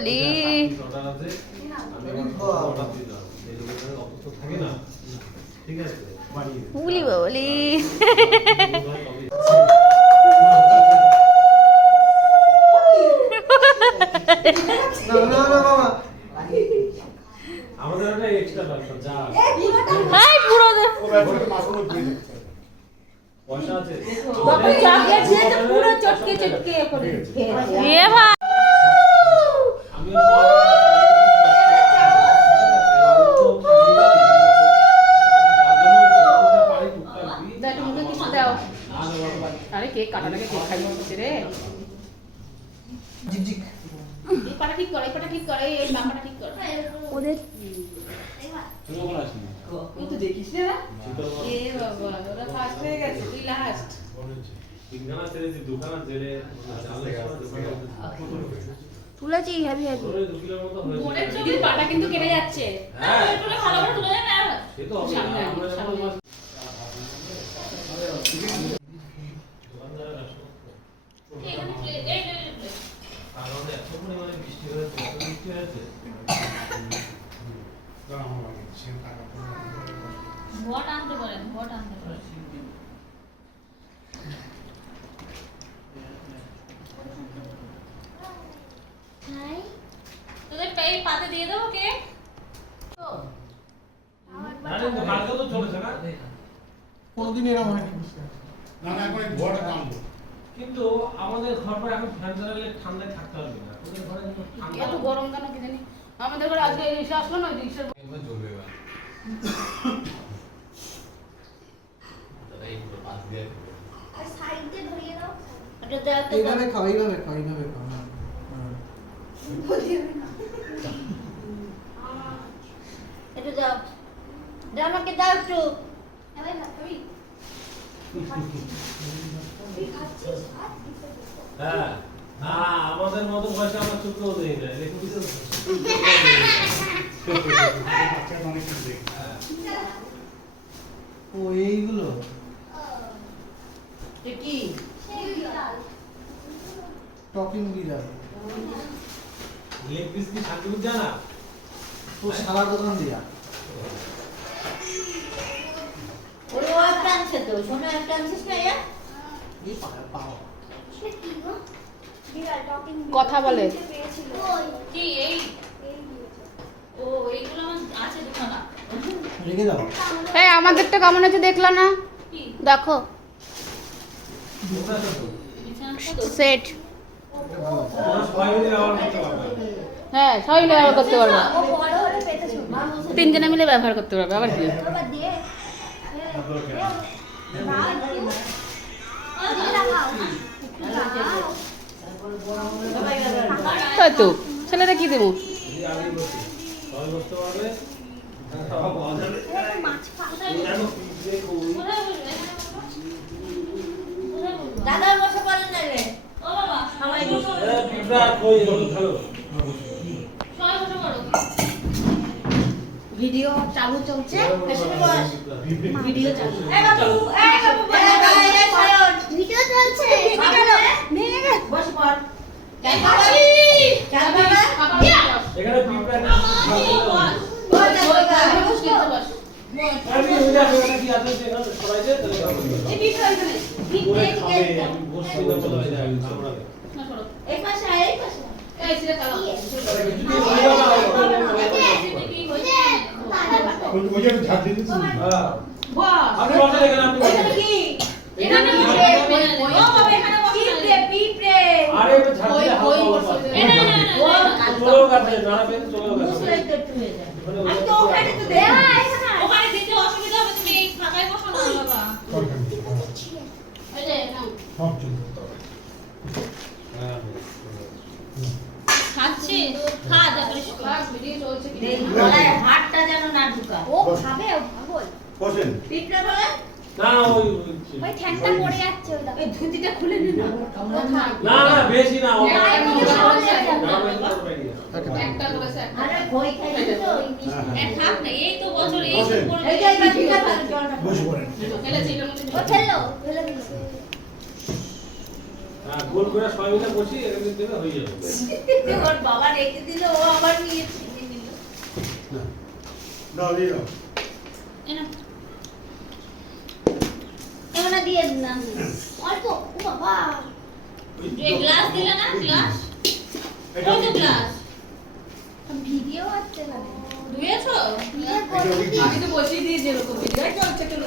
বাবলি উলি বাবলি আরে cake কাটাটাকে cake খাই দিচ্ছে রে ঝিকঝিক এই পাটা ঠিক কর এই পাটা ঠিক কর এই বাঁকাটা ঠিক কর ওদের তুই তো দেখিস না এ বাবা ওরা ফার্স্ট হয়ে গেছে তুই লাস্ট তিনখানা ছেড়েছি দুখানা ছেড়ে তুলেছি হেভি হেভি মনের চোখে পাটা কিন্তু কেটে যাচ্ছে হ্যাঁ একটু ভালো করে তুলে না সে তো সামনে ভট আনতে পারেন ভট আনতে পারেন হাই তোদের পেই পাতে দিয়ে দেবো কে তো আরে তো কালকে তো চলেছে না কোনদিন এরকম হয়নি না না এখন ভট আনবো কিন্তু আমাদের ঘর পর এখন ফ্যান চালালে ঠান্ডায় থাকতে পারবে না তোদের ঘরে এত গরম কেন কি জানি আমাদের ঘরে আজকে এসে আসলো না রিক্সার জ্বলবে এবার এই পুরো পাশ দিয়ে আর সাইড দিয়ে ধরিয়ে দাও এটা দাও তো এইভাবে খাও এইভাবে খাও হ্যাঁ বলিও না এটা দাও দাও আমাকে দাও একটু এবারে খাবি হ্যাঁ আমাদের মতো বয়সে আমার চুক্তি দেই না ও এইগুলো কি টপিং বিড়াল লেগ পিস কি শান্তিপুর জানা তো সারা দোকান দিয়া ওরে ও একটা আনছে তো শোনো একটা আনছিস না ইয়া এই পাও সেটা কি গো বিড়াল টপিং কথা বলে কি এই ও এইগুলো আমার আছে দোকানা রেখে দাও এই আমাদেরটা কেমন আছে দেখলা না দেখো সেট হ্যাঁ সবাই মিলে ব্যবহার করতে পারবে তিনজনে মিলে ব্যবহার করতে পারবে আবার কি তাই তো ছেলেটা কি দেবো দাদার বসে বলেন না রে ও বাবা সবাই বসে পিঁপড়া কই ভালো সবাই বসে পড়ো ভিডিও চালু চলছে পেছনে বস ভিডিও চালু এই বাবু ভিডিও চলছে নিয়ে নে বসে পড় কাশি চল বাবা এখানে পিঁপড়া বস বস আমি ওইটা কি আছে সেখানে সবাই যে এই পিঁপড়া এখানে পিঁপড়া এখানে বসে বলা যায় আমরা না করো এই পাশে এই পাশে এই সিরে চালাও ওই যে ঝাড় দিতেছি হ্যাঁ বাহ আপনি বসে দেখেন আপনি এখানে কি এখানে ও বাবা এখানে পিঁপড়ে আরে এটা ঝাড় দিয়ে ওই বসে না না ও চলো কাছে দাঁড়াবেন চলো কাছে বসে একটু হয়ে যায় আমি তো ওখানে তো দে ওখানে দিতে অসুবিধা হবে তুমি এই ফাঁকায় বসো না বাবা এই যে নাও সব চলবে হ্যাঁ খাচ্ছি খা যা করে খা ভিডিও চলছে কি গলায় হাতটা যেন না ঢুকা ও খাবে পাগল বসেন পিঠটা বলে না ওই ঠ্যাংটা পড়ে যাচ্ছে ওই দেখো এই ধুতিটা খুলে নে না না না বেশি না একটা করেছে আরে ভয় খাই তো এ থাক না এই তো বছর এই পড়বে এই যে ঠিক আছে বসে পড়েন ফেলে ছিল ও ফেললো ফেলে দিল হ্যাঁ গোল করে সবাই মিলে বসি এখানে দেবে হয়ে যাবে ওর বাবা রেখে দিল ও আবার নিয়ে নিল দাও দিয়ে দাও এনা এমনা দিয়ে দিলাম অল্প ও বাবা এই গ্লাস দিলা না গ্লাস ওই তো গ্লাস ভিডিও হচ্ছে না ধুয়েছো আমি তো বসিয়ে দিয়েছি এরকম ভিডিও চলছে কেন